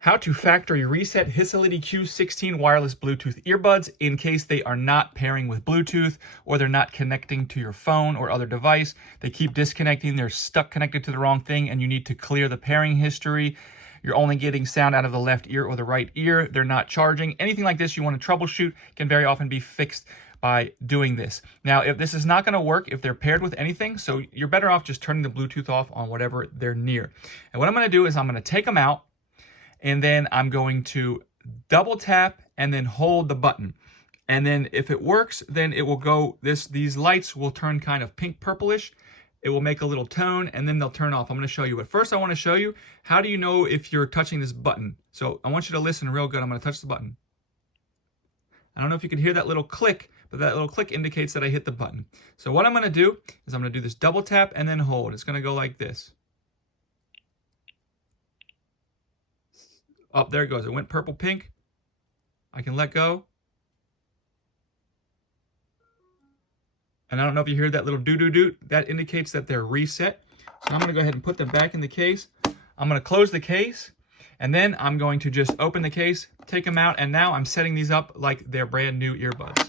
How to factory reset Hsility Q16 wireless Bluetooth earbuds in case they are not pairing with Bluetooth or they're not connecting to your phone or other device. They keep disconnecting, they're stuck connected to the wrong thing, and you need to clear the pairing history. You're only getting sound out of the left ear or the right ear. They're not charging. Anything like this you want to troubleshoot can very often be fixed by doing this. Now, if this is not going to work if they're paired with anything, so you're better off just turning the Bluetooth off on whatever they're near. And what I'm going to do is I'm going to take them out, and then I'm going to double tap and then hold the button. And then if it works, then it will go, these lights will turn kind of pink purplish. It will make a little tone and then they'll turn off. I'm going to show you. But first I want to show you, how do you know if you're touching this button? So I want you to listen real good. I'm going to touch the button. I don't know if you can hear that little click, but that little click indicates that I hit the button. So what I'm going to do is I'm going to do this double tap and then hold. It's going to go like this. Oh, there it goes. It went purple pink. I can let go. And I don't know if you hear that little doo-doo-doo. That indicates that they're reset. So I'm going to go ahead and put them back in the case. I'm going to close the case. And then I'm going to just open the case, take them out, and now I'm setting these up like they're brand new earbuds.